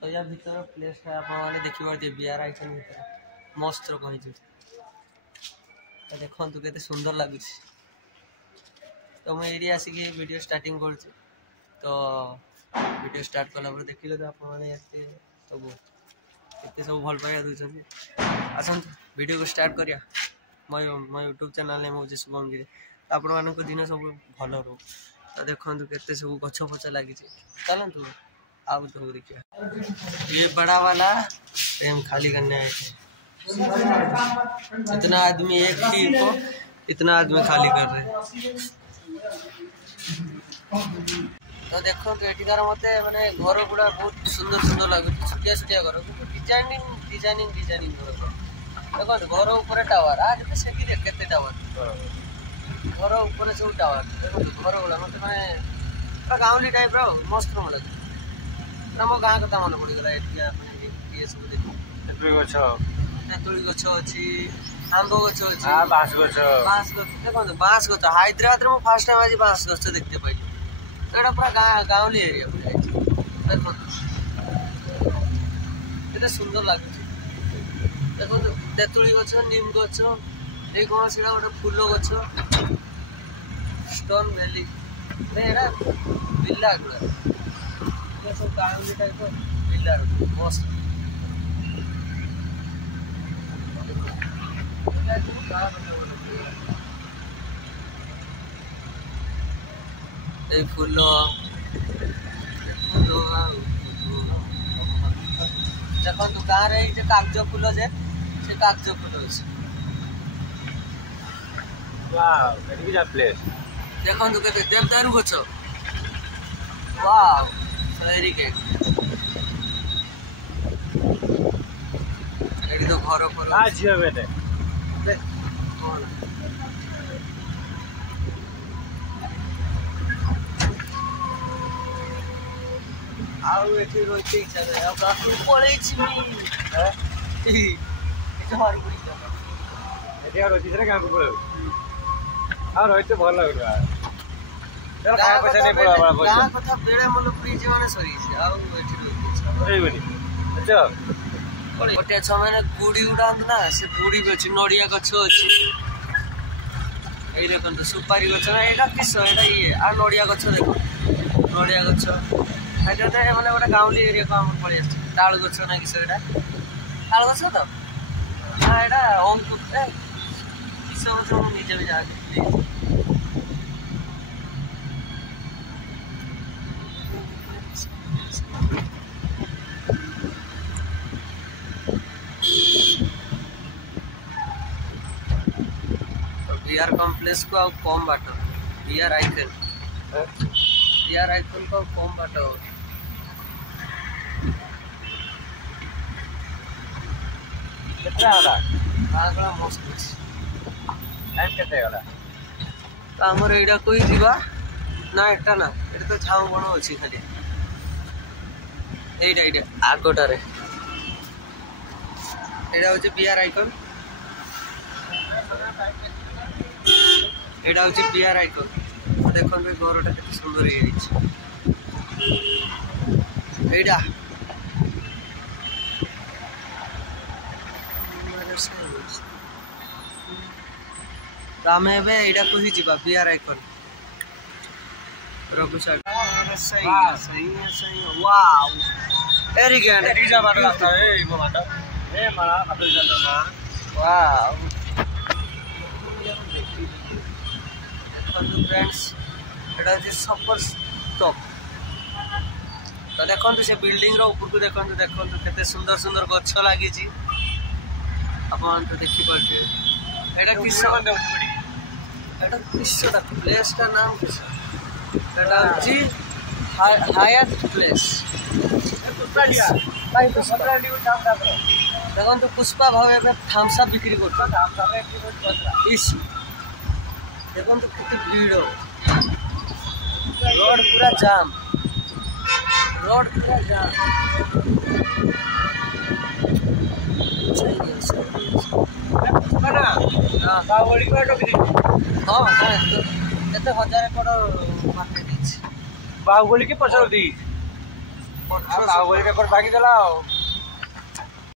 तो या भीतर प्लेस आपने देखिए बिहार आइटम भीतर मस्त कही देखु के सुंदर लगुच। तो मुझे ये आसिक वीडियो स्टार्टिंग कर तो वीडियो स्टार्ट कला देखिले तो आपने सब केते सब भल पाइबा दूसरी आसतु वीडियो को स्टार्ट करिया। मो यूट्यूब चैनल नेम हूँ शुभम गिरी। तो आपण मानक दिन सब भल रो तो देखु केते सब गछ फच लगी चलतु आउ तो देखिए ये बड़ा वाला फ्रेम खाली करने आए इतना आदमी एक ही को इतना आदमी खाली कर रहे। तो देखो एटिकार मत माने घर गुड़ा बहुत सुंदर सुंदर लगे छुटिया छुटिया घर डिजाइनिंग डिजाइनिंग डिजाइनिंग घर देखो घर ऊपर टावर आज तो से केते टावर घर ऊपर सब टावर देखो घर गुड़ा मत माने गाँवली टाइप रो मस्त लगे आम गाँ कथा मन पड़गला ये सब देखो तेतुली गछ अच्छी आंब गछ अच्छी बाँस गछ देखो बाँस गछ हैदराबाद में फास्ट टाइम आज बाँस गछ देखते पाइल एटा पूरा गाँवली एरिया देखो केते सुंदर लगे देखो तेतुली गछ नीम गछ ये कौन सी गोटे फूल गछ स्टोन वैली एटा बिल्ला गुड़ा सब गाँवली टाइप बिल्ला मस्त फूल देखो गाँव रे कागज फूल जे से कागज फूल देखो देवदारू गछ वाव वेरी गुड एडी तो घर पर आ झियो बेटे आउ एठी रोइते इच्छा करे अब आसु पळै छिमी ह एठी मारी पड़ी एठी रोइते रे गाँ को पळै आ रोइते भल लागला गाँ पैसा नहीं पड़ा बड़ा गाँ कथा बेड़े मन फ्री जीवन सरी आउ एठी रोइते एई बनी अच्छा गोटे समय गुड़ी उड़ा ना से गुड़ी भी अच्छी नड़िया गछ अच्छी ये देखो सुपारी गछ ना यहाँ किस ये आ नड़िया गछ देखो नड़िया गछ मैंने गोटे गाँवली एरिया को आम पड़े ताल गछ ना किस ताल गछ तो हाँ यहाँ अंकुर किस गछ निजे भी जा बिहार कॉम्प्लेक्स को आउ कम बाट बिहार आइकन को कम बाट मस्त आमर एटा कोई जीवा ना एटा ना एटा तो झाऊ बण अच्छी खाली एटा आगटारे एटा हচ্ছে बिहार आइकन एटा हচ্ছে बिहार आइकन देखो घरटा के सुंदर एटा तो आम एटा को ही जीवा बिहार आइकन रघु साइड सही सही सही वाओ एरिगेंट डीजा बात रास्ता है वो बाटा ए मारा अब्दुल जल्ला वाओ फ्रेंड्स एटा जे सुपर स्टॉप तो देखो से बिल्डिंग रो ऊपर को देखो केते सुंदर सुंदर गछ लागी छी अपन तो देखि पाते एटा किस एटा किस प्लेस का नाम किस एटा जी हायात प्लेस देखो तो पुष्पा भाव में थम्स अप बिक्री करता इस देखो तो कितनी भीड़ हो रोड पूरा जाम बाहुबली के पछड़ दी ବାହୁବଳୀ ରେକର୍ଡ ଭାଙ୍ଗିଦେଲା ଆଉ।